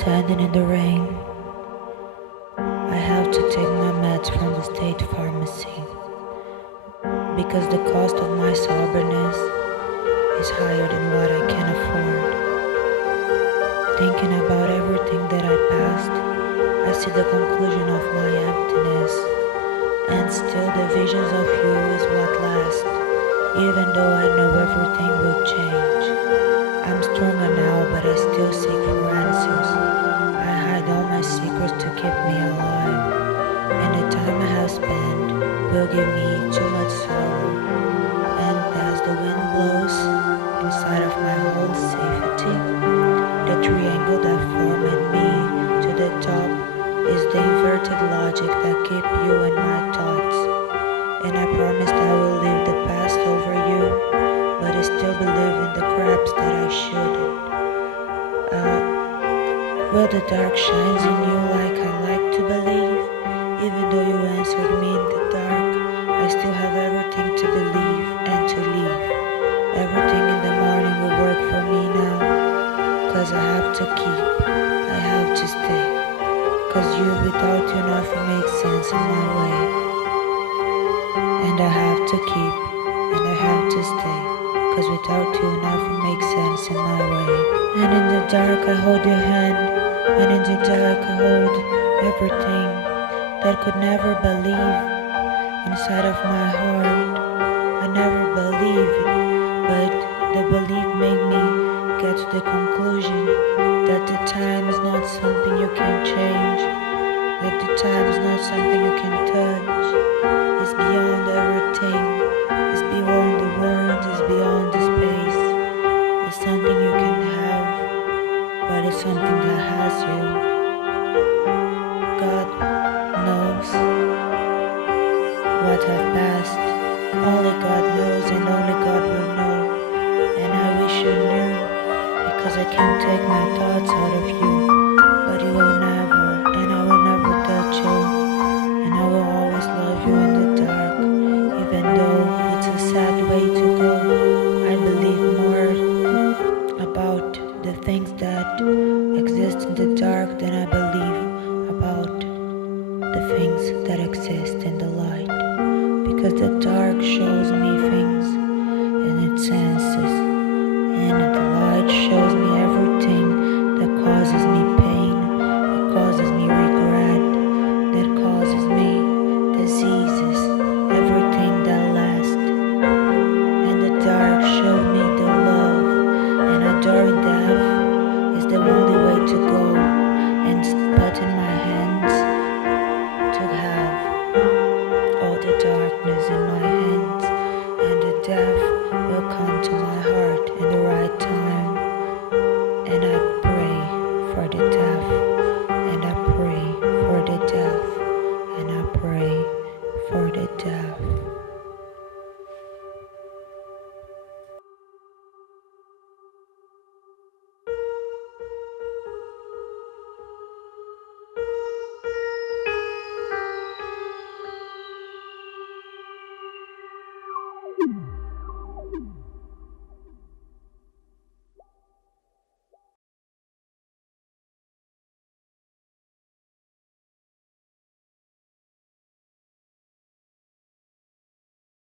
standing in the rain. I have to take my meds from the state pharmacy because the cost of my soberness is higher than what I can afford. Thinking about everything that I passed, I see the conclusion of my emptiness, and still the visions of you is what lasts, even though I know everything will change. I'm stronger now, but I still seek for answers. I hide all my secrets to keep me alive, and the time I have spent will give me too much sorrow. And as the wind blows inside of my whole safety, the triangle that formed me to the top is the inverted logic that keep you in my thoughts. And I promised I will leave the past over you, but I still believe in the cracks that I shouldn't. Will the dark shines in you like I like to believe? Even though you answered me in the dark, I still have everything to believe and to leave. Everything in the morning will work for me now, 'cause I have to keep, I have to stay. 'Cause you, without you, nothing makes sense in my way. And I have to keep, and I have to stay, 'cause without you, nothing makes sense in my way. And in the dark I hold your hand, and in the dark I hold everything that could never believe inside of my heart. I never believed it, but the belief made me get to the conclusion that the time is not something you can change, that the time is not something you can touch. It's beyond everything, it's beyond the world, it's beyond the space. It's something you can have, but it's something that has you. God knows what have passed. Only God knows, and only God will know. And I wish you knew, because I can't take my thoughts out of you. But you will never, and I will never touch you. And I will always love you in the dark, even though it's a sad way to go. I believe more about the things that exist in the dark than I believe about the things that exist in the light. Because the dark shows me things in its senses, and the light shows me everything that causes me pain, that causes me regret, that causes me diseases, everything that lasts. And the dark showed me the love, and adoring death is the only way to go, and put in my hands to have all the darkness in my hands, and the death will come to my heart in the right time. And I pray for the death